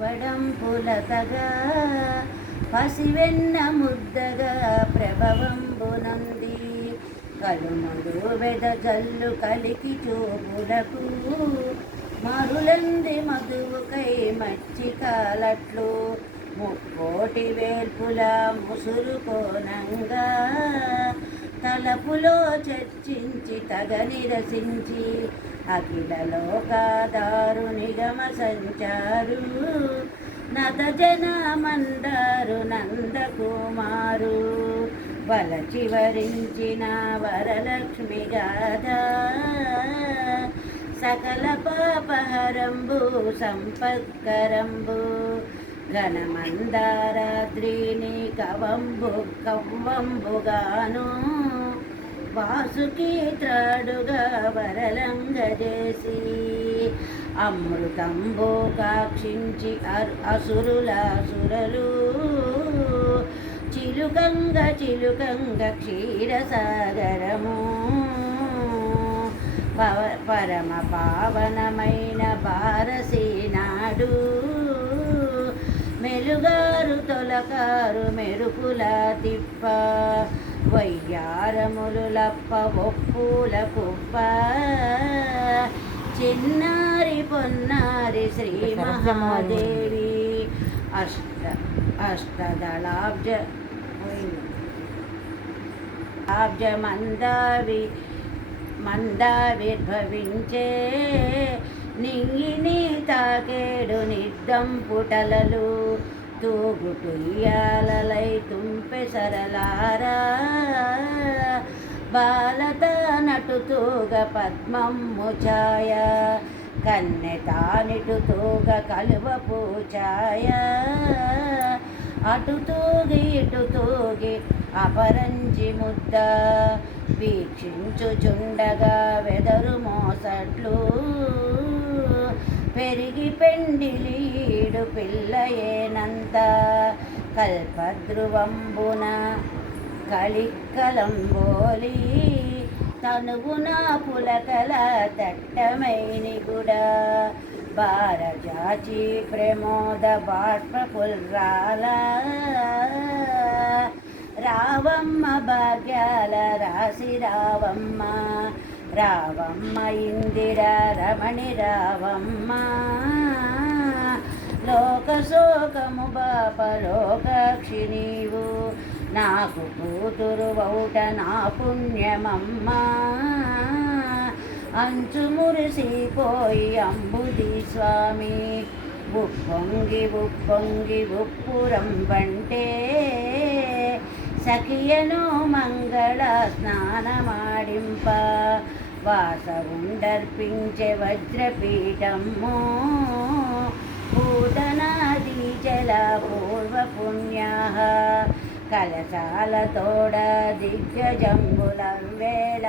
వడంపులతగా పసివెన్న ముద్దగా ప్రభవంబునంది కలుములు వెదజల్లు కలికి చూపులకు మరులంది మధువుకై మచ్చికాలట్లు ముక్కోటి వేల్పుల ముసురుకోనంగా తలపులో చర్చించి తగ నిరసించి అఖిల లోకాదారు నిగమ సంచారు నత జన మందారు నందకుమారు వలచి వరించిన వరలక్ష్మి గాథా సకల పాపహరంబు సంపత్కరంబు ఘనమందారాద్రిని కవ్వంబుగాను వాసుకి త్రాడుగా వరలంగజేసి అమృతంబు కాక్షించి అసురులాసురలు చిలుకంగ క్షీరసాగరము పరమ పావనమైన బారసీనాడు మెలుగారు తొలకారు మెరుపుల తిప్ప వయ్యారములు లప్ప ఒప్పుల కుప్ప చిన్నారి పొన్నారి శ్రీ మహాదేవి అష్టదళాబ్జ మందావిర్భవించే నింగిని తాకేడు నిర్దంపుటలలు తూగుటుయ్యాలలై తుంపె సరలారా బాలత నటుతూగ పద్మమ్ము ఛాయ కన్నె తానిటుతూగ కలువ పూచాయ అటు తూగి ఇటు తూగి అపరంజి ముద్ద వీక్షించుచుండగా వెదరు మోసట్లు పెరిగి పెండిలీడు పిల్లయేనంత కల్పద్రువంబున కలిక్కలంబోలి తనువున పులకల తట్టమైని గుడ బారజాచి ప్రమోద బాష్పపుల్రాల రావమ్మ భాగ్యాల రాసి రావమ్మ రావమ్మ ఇందిర రమణి రావమ్మ లోకశోకము బాప లోకాక్షి నీవు నాకు కూతురు వౌట నా పుణ్యమమ్మ అంచు మురిసిపోయి అంబుది స్వామి ఉప్పొంగి ఉప్పొంగి ఉప్పురం వంటే సఖియను మంగళ స్నానమాడింప వాసవుండర్పించే వజ్రపీఠము పూతనాది జల పూర్వ పుణ్యా కలశాల తోడ దిగ్గజంబుల వేళ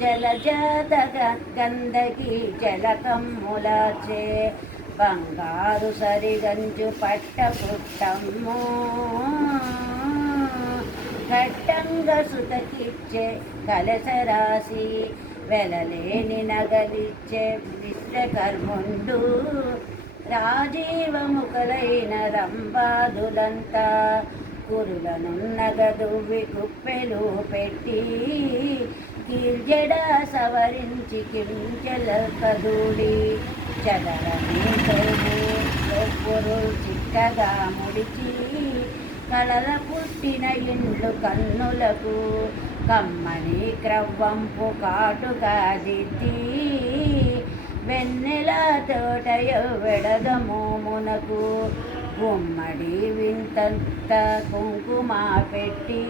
జలజాత గంధకి జలకమ్ములాచే బంగారు సరిగంజు పట్ట పుట్టమ్ము ఘట్టంగ సుతకిచ్చే కలసరాశి వెలలేని నగలిచ్చే విశ్వకర్ముండు రాజీవముఖలైన రంబాదులంతా కురులనున్నగదువ్వి కుప్పెలు పెట్టి కీర్జడ సవరించి కించెల కదూడి చదరని తొవ్వురు చిక్కగా ముడిచి కళల పుట్టిన ఇండ్లు కన్నులకు కమ్మని క్రవ్వంపు కాటుగా దిద్ది వెన్నెల తోటయ వెడదమోమునకు గుమ్మడి వింతంత కుంకుమ పెట్టి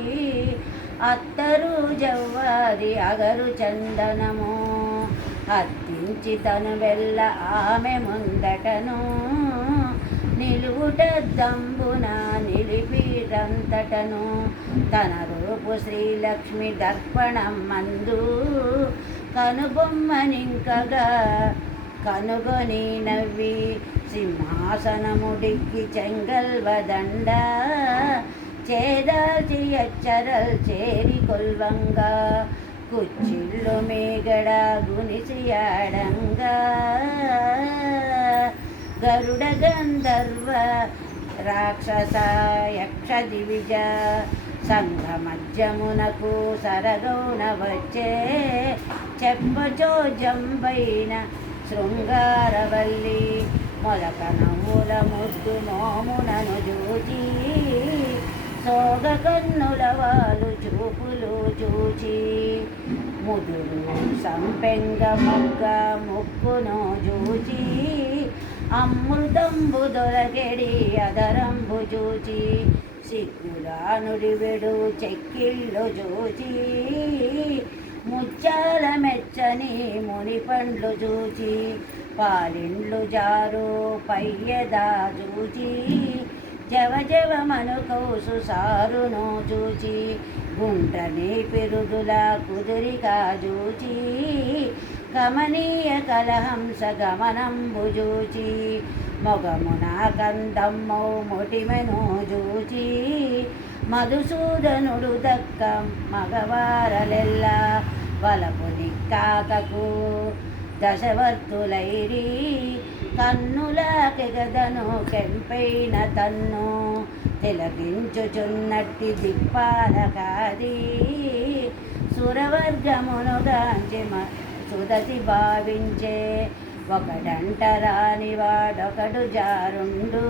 అత్తరు జవ్వాది అగరు చందనము అత్తించి తను వెళ్ళ ఆమె ముందటను నిలువుట దంబున నిలిపిరంతటను తన రూపు శ్రీలక్ష్మి దర్పణం మందు కనుబొమ్మనింకగా కనుగొని నవ్వి సింహాసనముడికి చెంగల్వదండ చేదాల్చి అచ్చరల్ చేరి కొల్వంగా కుచ్చిళ్ళు మేగడ గునిసియాడంగా గరుడ గంధర్వ రాక్షస యక్ష దివిజ సంఘమధ్యమునకు సరగౌన వచ్చే చెప్పచోజంబైన శృంగారవల్లి మొలక నవ్వుల ముద్దు మోమునను చూచి సోగ కన్నుల వాలు చూపులు చూచి ముదురు సంపెంగ మొగ్గ ముక్కును చూచి అమృతంబు దొరకెడి అదరంబు చూచి సిగ్గులా నుడివెడు చెక్కిళ్ళు చూచి ముచ్చాల మెచ్చని ముని పండ్లు చూచి పాలిండ్లు జారు పయ్యదా చూచి జవజవమను కౌసు సారును చూచి గుండ్రని పెరుదుల కుదురిగా చూచి గమనీయ కలహంస గమనంబు చూచి మొగమున కందమ్మౌ మొటిమెను చూచి మధుసూదనుడు దక్క మగవారలెల్ల వలపు దిక్కాకకు దశవర్తులైరి కన్నులకెగదను కెంపైన తన్ను తిలకించుచున్నట్టి దిక్పాలకాది సురవర్గమునుగాంచి సుదతి భావించే ఒకడంటరాని వాడొకడు జారుండు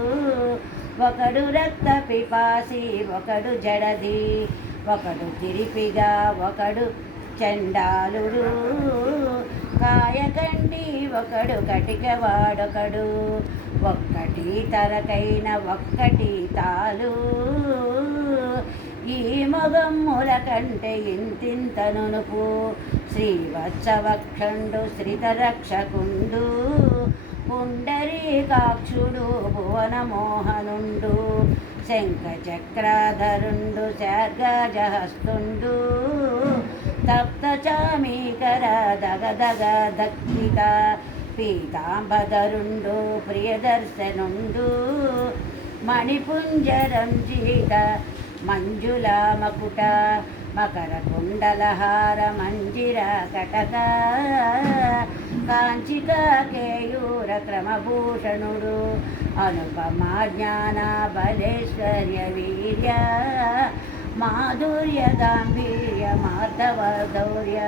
ఒకడు రక్త పిపాసి ఒకడు జడది ఒకడు తిరిపిగా ఒకడు చండాలుడు కాయకండి ఒకడు కటిక వాడొకడు ఒక్కటి తరకైన ఒక్కటి తాలు ఈ మొగమ్ముల కంటే ఇంతింత నునుపు శ్రీవత్సవక్షండు శ్రితరక్షకుండు పుండరీకాక్షుడు భువనమోహనుండు శంఖచక్రాధరుండు శార్గజహస్తుండు తప్త చామీకర దగదగ దక్కిత పీతాంబధరుండు ప్రియదర్శనుండు మణిపుంజరంజిత మంజుల మకుట మకర కుండలహార మంజిర కటక కాంచిక కేయూర క్రమభూషణుడు అనుపమా జ్ఞాన బలేశ్వర్య వీర్య మాధుర్య గాంభీర్య మాధవధౌర్య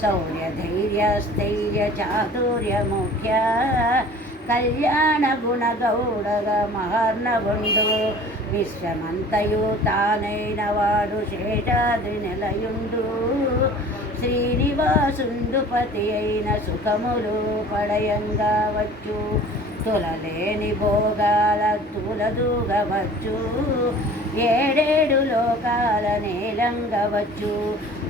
శౌర్య ధైర్య స్థైర్య చాతుర్య ముఖ్య కళ్యాణ గుణ గౌడగ మహర్ణవుండు విశ్వమంతయు తానైన వాడు శేషాద్రి నిలయుండు శ్రీనివాసుండు పతి అయిన సుఖములు పడయంగా వచ్చు తులలేని భోగాల తులదూగవచ్చు ఏడేడు లోకాల నేలంగవచ్చు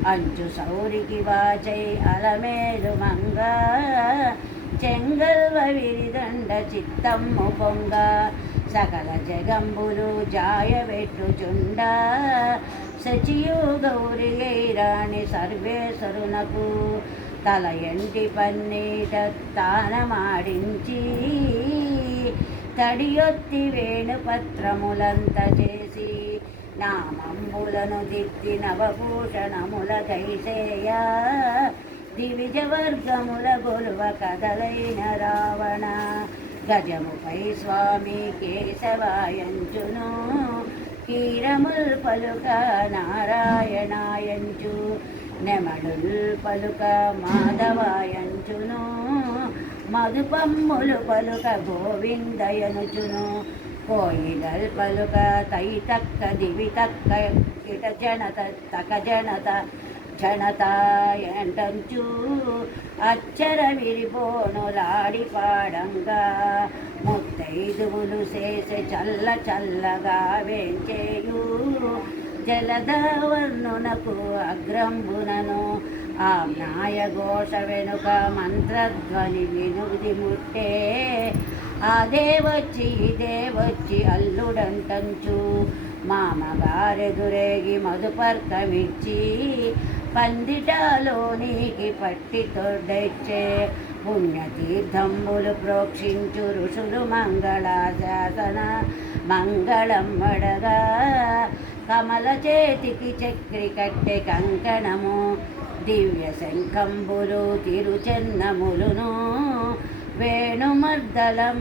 అంచు సౌరికి వాచై అలమేలు మంగ చెంగల్వ విరిదండ చిత్తమ్ము పొంగ సకల జగంబులు జాయబెట్టుచుండ సచియు గౌరి రాణి సర్వేశ్వరునకు తల ఎంటి పన్నీట తానమాడించి తడియొత్తి వేణుపత్రములంత చేసి నామంబులను దిద్ది నవభూషణముల కైసేయ దివిజవర్గముల గొలువ కదలైన రావణ గజముపై స్వామి కేశవాయంచును కీరముల్ పలుక నారాయణాయంచు నెమడుల్ పలుక మాధవాయంచును మధుపమ్ములు పలుక గోవిందయనుచును కోయిలల్ పలుక తైతక్క దివితక్క ఇట జనత తక జనత క్షణతాయంటంచు అచ్చర విరిపోనులాడి పాడంగా ముత్తైదువులు చేసే చల్ల చల్లగా వేంచేయు జలధవర్ణునకు అగ్రంబునను ఆ న్యాయఘోష వెనుక మంత్రధ్వని వినుది ముట్టే అదే వచ్చి ఇదే వచ్చి అల్లుడంటంచు మామగారెదురేగి మధుపర్కమిచ్చి పందిటాలోనికి పట్టి తొడ్డెచ్చే పుణ్యతీర్థంబులు ప్రోక్షించు ఋషులు మంగళాశాసన మంగళం వడగా కమల చేతికి చక్రి కట్టె కంకణము దివ్య శంఖంబులు తిరుచెన్నములును వేణుమర్దలం